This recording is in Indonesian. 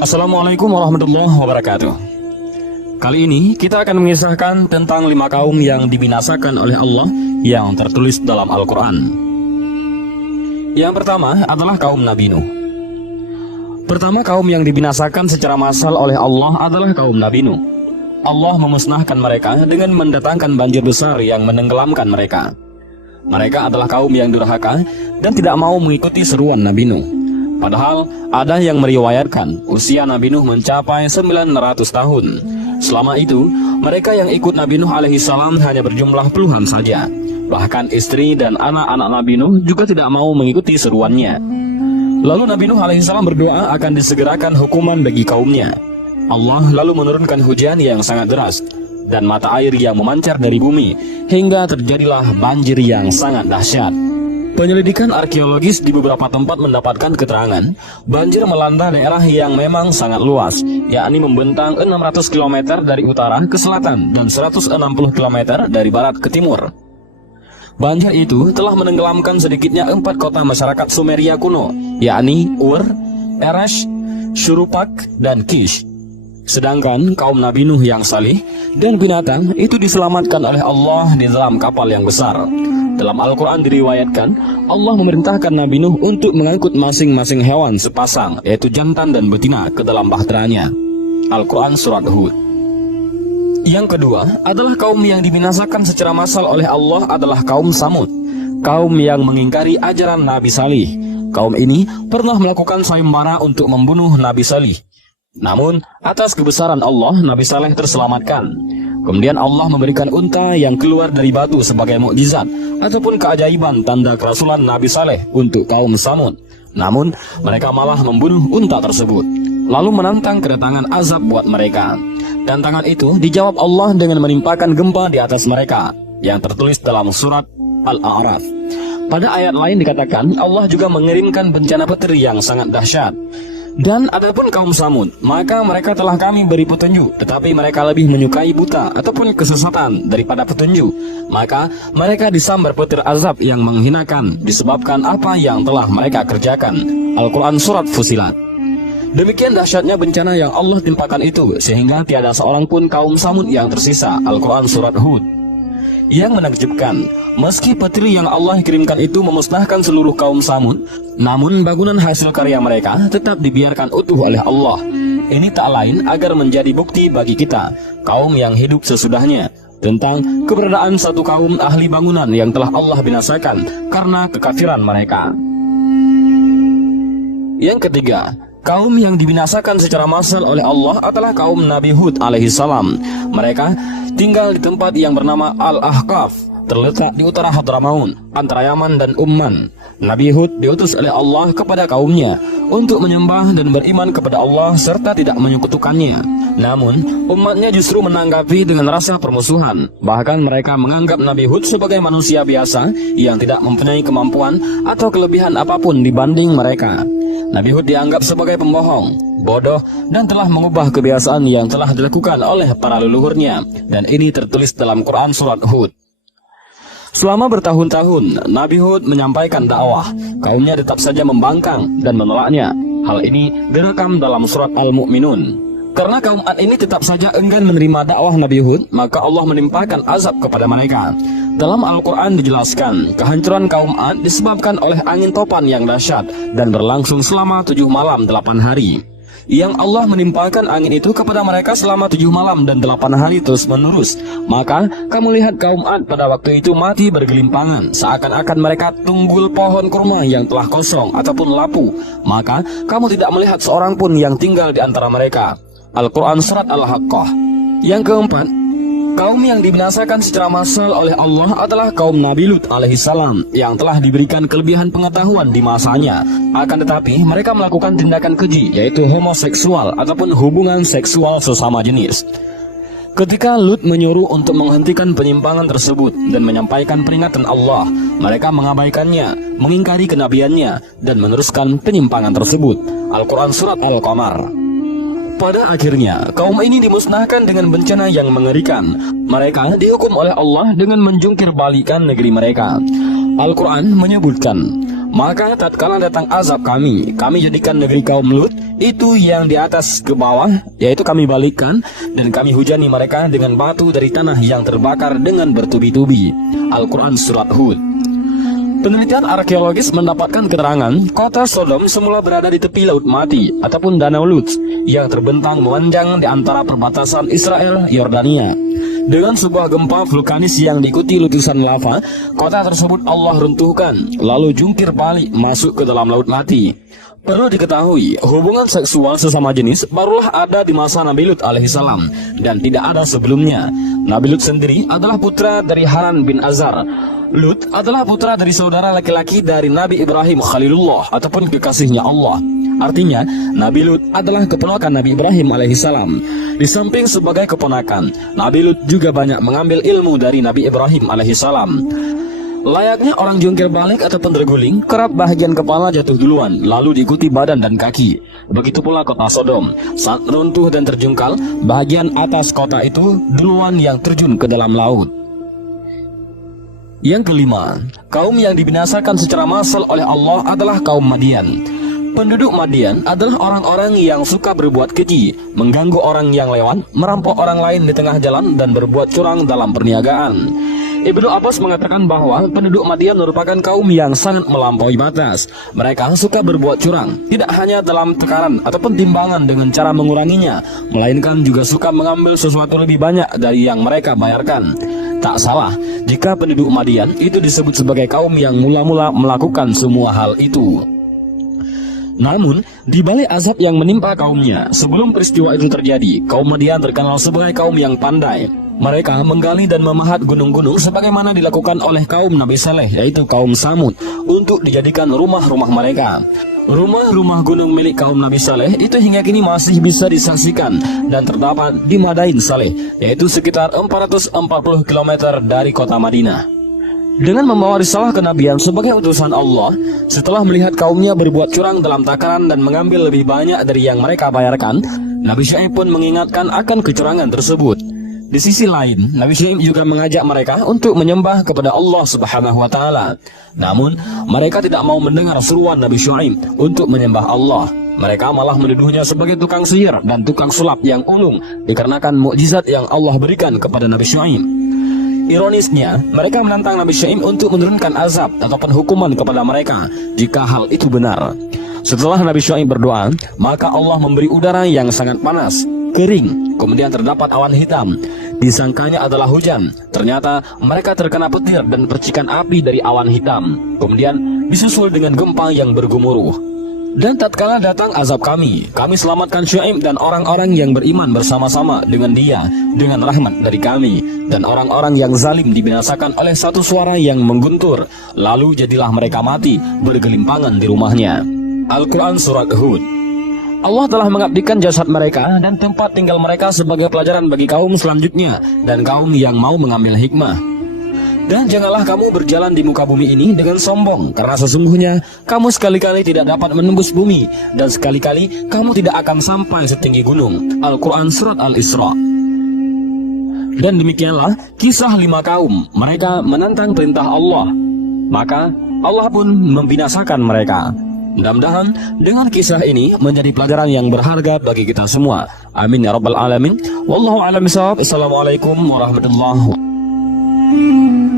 Assalamualaikum warahmatullahi wabarakatuh. Kali ini kita akan mengisahkan tentang 5 kaum yang dibinasakan oleh Allah yang tertulis dalam Al-Quran. Yang pertama adalah kaum Nabi Nuh. Pertama kaum yang dibinasakan secara massal oleh Allah adalah kaum Nabi Nuh. Allah memusnahkan mereka dengan mendatangkan banjir besar yang menenggelamkan mereka. Mereka adalah kaum yang durhaka dan tidak mau mengikuti seruan Nabi Nuh. Padahal ada yang meriwayatkan usia Nabi Nuh mencapai 900 tahun. Selama itu, mereka yang ikut Nabi Nuh alaihissalam hanya berjumlah puluhan saja. Bahkan istri dan anak-anak Nabi Nuh juga tidak mau mengikuti seruannya. Lalu Nabi Nuh alaihissalam berdoa akan disegerakan hukuman bagi kaumnya. Allah lalu menurunkan hujan yang sangat deras dan mata air yang memancar dari bumi, hingga terjadilah banjir yang sangat dahsyat. Penyelidikan arkeologis di beberapa tempat mendapatkan keterangan banjir melanda daerah yang memang sangat luas, yakni membentang 600 km dari utara ke selatan dan 160 km dari barat ke timur. Banjir itu telah menenggelamkan sedikitnya 4 kota masyarakat Sumeria kuno, yakni Ur, Eresh, Shurupak, dan Kish. Sedangkan kaum Nabi Nuh yang salih dan binatang itu diselamatkan oleh Allah di dalam kapal yang besar. Dalam Al-Quran diriwayatkan, Allah memerintahkan Nabi Nuh untuk mengangkut masing-masing hewan sepasang, yaitu jantan dan betina, ke dalam bahteranya. Al-Quran Surat Hud. Yang kedua adalah kaum yang dibinasakan secara massal oleh Allah adalah kaum Samud, kaum yang mengingkari ajaran Nabi Salih. Kaum ini pernah melakukan sayembara untuk membunuh Nabi Salih. Namun, atas kebesaran Allah, Nabi Saleh terselamatkan. Kemudian Allah memberikan unta yang keluar dari batu sebagai mukjizat ataupun keajaiban tanda kerasulan Nabi Saleh untuk kaum Samud. Namun, mereka malah membunuh unta tersebut, lalu menantang kedatangan azab buat mereka. Tantangan itu dijawab Allah dengan menimpakan gempa di atas mereka, yang tertulis dalam surat Al-A'raf. Pada ayat lain dikatakan, Allah juga mengirimkan bencana petir yang sangat dahsyat. Dan adapun kaum Samud, maka mereka telah kami beri petunjuk, tetapi mereka lebih menyukai buta ataupun kesesatan daripada petunjuk. Maka mereka disambar petir azab yang menghinakan disebabkan apa yang telah mereka kerjakan. Al-Quran Surat Fusilat. Demikian dahsyatnya bencana yang Allah timpakan itu, sehingga tiada seorang pun kaum Samud yang tersisa. Al-Quran Surat Hud. Yang menakjubkan, meski petir yang Allah kirimkan itu memusnahkan seluruh kaum Samud, namun bangunan hasil karya mereka tetap dibiarkan utuh oleh Allah. Ini tak lain agar menjadi bukti bagi kita, kaum yang hidup sesudahnya, tentang keberadaan satu kaum ahli bangunan yang telah Allah binasakan karena kekafiran mereka. Yang ketiga, kaum yang dibinasakan secara massal oleh Allah adalah kaum Nabi Hud alaihissalam. Mereka tinggal di tempat yang bernama Al-Ahqaf, terletak di utara Hadramaut, antara Yaman dan Umman. Nabi Hud diutus oleh Allah kepada kaumnya untuk menyembah dan beriman kepada Allah serta tidak menyekutukannya. Namun, umatnya justru menanggapi dengan rasa permusuhan. Bahkan mereka menganggap Nabi Hud sebagai manusia biasa yang tidak mempunyai kemampuan atau kelebihan apapun dibanding mereka. Nabi Hud dianggap sebagai pembohong, bodoh, dan telah mengubah kebiasaan yang telah dilakukan oleh para leluhurnya. Dan ini tertulis dalam Quran Surat Hud. Selama bertahun-tahun, Nabi Hud menyampaikan dakwah. Kaumnya tetap saja membangkang dan menolaknya. Hal ini direkam dalam surat Al-Mu'minun. Karena kaum Ad ini tetap saja enggan menerima dakwah Nabi Hud, maka Allah menimpakan azab kepada mereka. Dalam Al-Quran dijelaskan, kehancuran kaum Ad disebabkan oleh angin topan yang dahsyat dan berlangsung selama 7 malam 8 hari. Yang Allah menimpakan angin itu kepada mereka selama 7 malam dan 8 hari terus menerus. Maka kamu lihat kaum Ad pada waktu itu mati bergelimpangan, seakan-akan mereka tunggul pohon kurma yang telah kosong ataupun lapu. Maka kamu tidak melihat seorang pun yang tinggal di antara mereka. Al-Quran Surat Al-Haqqah. Yang keempat, kaum yang dibinasakan secara massal oleh Allah adalah kaum Nabi Lut alaihissalam yang telah diberikan kelebihan pengetahuan di masanya. Akan tetapi mereka melakukan tindakan keji, yaitu homoseksual ataupun hubungan seksual sesama jenis. Ketika Lut menyuruh untuk menghentikan penyimpangan tersebut dan menyampaikan peringatan Allah, mereka mengabaikannya, mengingkari kenabiannya, dan meneruskan penyimpangan tersebut. Al-Quran Surat Al-Qamar. Pada akhirnya, kaum ini dimusnahkan dengan bencana yang mengerikan. Mereka dihukum oleh Allah dengan menjungkir balikan negeri mereka. Al-Quran menyebutkan, maka tatkala datang azab kami jadikan negeri kaum Lut itu yang di atas ke bawah, yaitu kami balikkan, dan kami hujani mereka dengan batu dari tanah yang terbakar dengan bertubi-tubi. Al-Quran Surat Hud. Penelitian arkeologis mendapatkan keterangan kota Sodom semula berada di tepi Laut Mati ataupun Danau Lut yang terbentang memanjang di antara perbatasan Israel Yordania. Dengan sebuah gempa vulkanis yang diikuti letusan lava, kota tersebut Allah runtuhkan lalu jungkir balik masuk ke dalam Laut Mati. Perlu diketahui, hubungan seksual sesama jenis barulah ada di masa Nabi Lut alaihissalam dan tidak ada sebelumnya. Nabi Lut sendiri adalah putra dari Haran bin Azar. Lut adalah putra dari saudara laki-laki dari Nabi Ibrahim Khalilullah ataupun kekasihnya Allah. Artinya, Nabi Lut adalah keponakan Nabi Ibrahim alaihissalam. Di samping sebagai keponakan, Nabi Lut juga banyak mengambil ilmu dari Nabi Ibrahim alaihissalam. Layaknya orang jungkir balik ataupun terguling, kerap bahagian kepala jatuh duluan, lalu diikuti badan dan kaki. Begitu pula kota Sodom, saat runtuh dan terjungkal, bahagian atas kota itu duluan yang terjun ke dalam laut. Yang kelima, kaum yang dibinasakan secara massal oleh Allah adalah kaum Madian. Penduduk Madian adalah orang-orang yang suka berbuat keji, mengganggu orang yang lewat, merampok orang lain di tengah jalan, dan berbuat curang dalam perniagaan. Ibnu Abbas mengatakan bahwa penduduk Madian merupakan kaum yang sangat melampaui batas. Mereka suka berbuat curang, tidak hanya dalam takaran ataupun timbangan dengan cara menguranginya, melainkan juga suka mengambil sesuatu lebih banyak dari yang mereka bayarkan. Tak salah jika penduduk Madian itu disebut sebagai kaum yang mula-mula melakukan semua hal itu. Namun, di balik azab yang menimpa kaumnya sebelum peristiwa itu terjadi, kaum Madian terkenal sebagai kaum yang pandai. Mereka menggali dan memahat gunung-gunung sebagaimana dilakukan oleh kaum Nabi Saleh, yaitu kaum Samud, untuk dijadikan rumah-rumah mereka. Rumah-rumah gunung milik kaum Nabi Saleh itu hingga kini masih bisa disaksikan dan terdapat di Madain Saleh, yaitu sekitar 440 km dari kota Madinah. Dengan membawa risalah kenabian sebagai utusan Allah, setelah melihat kaumnya berbuat curang dalam takaran dan mengambil lebih banyak dari yang mereka bayarkan, Nabi Syuaib pun mengingatkan akan kecurangan tersebut. Di sisi lain, Nabi Syuaib juga mengajak mereka untuk menyembah kepada Allah Subhanahu wa Ta'ala. Namun, mereka tidak mau mendengar seruan Nabi Syuaib untuk menyembah Allah. Mereka malah menuduhnya sebagai tukang sihir dan tukang sulap yang ulung dikarenakan mukjizat yang Allah berikan kepada Nabi Syuaib. Ironisnya, mereka menantang Nabi Syuaib untuk menurunkan azab ataupun hukuman kepada mereka jika hal itu benar. Setelah Nabi Syuaib berdoa, maka Allah memberi udara yang sangat panas, kering, kemudian terdapat awan hitam. Disangkanya adalah hujan, ternyata mereka terkena petir dan percikan api dari awan hitam. Kemudian disusul dengan gempa yang bergemuruh. Dan tatkala datang azab kami selamatkan Syuaib dan orang-orang yang beriman bersama-sama dengan dia dengan rahmat dari kami. Dan orang-orang yang zalim dibinasakan oleh satu suara yang mengguntur, lalu jadilah mereka mati bergelimpangan di rumahnya. Al-Quran Surat Hud. Allah telah mengabdikan jasad mereka dan tempat tinggal mereka sebagai pelajaran bagi kaum selanjutnya dan kaum yang mau mengambil hikmah. Dan janganlah kamu berjalan di muka bumi ini dengan sombong, karena sesungguhnya kamu sekali-kali tidak dapat menembus bumi, dan sekali-kali kamu tidak akan sampai setinggi gunung. Al-Quran Surat Al-Isra. Dan demikianlah kisah 5 kaum, mereka menantang perintah Allah, maka Allah pun membinasakan mereka. Mudah-mudahan dengan kisah ini menjadi pelajaran yang berharga bagi kita semua. Amin ya rabbal alamin. Wallahu a'lam bishawab. Assalamualaikum warahmatullahi wabarakatuh.